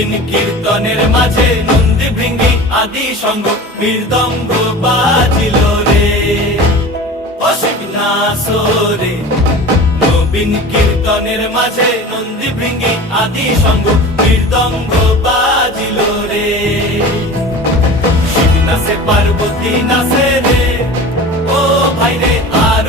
নবীন কীর্তনের মাঝে নন্দী ভৃঙ্গি আদি সঙ্গ মৃদঙ্গ বাজিল রে, ও শিব নাচো রে। নবীন কীর্তনের মাঝে নন্দী ভৃঙ্গি আদি সঙ্গ মৃদঙ্গ বাজিল রে। শিব নাচে পার্বতী নাচে রে, ও ভাই রে।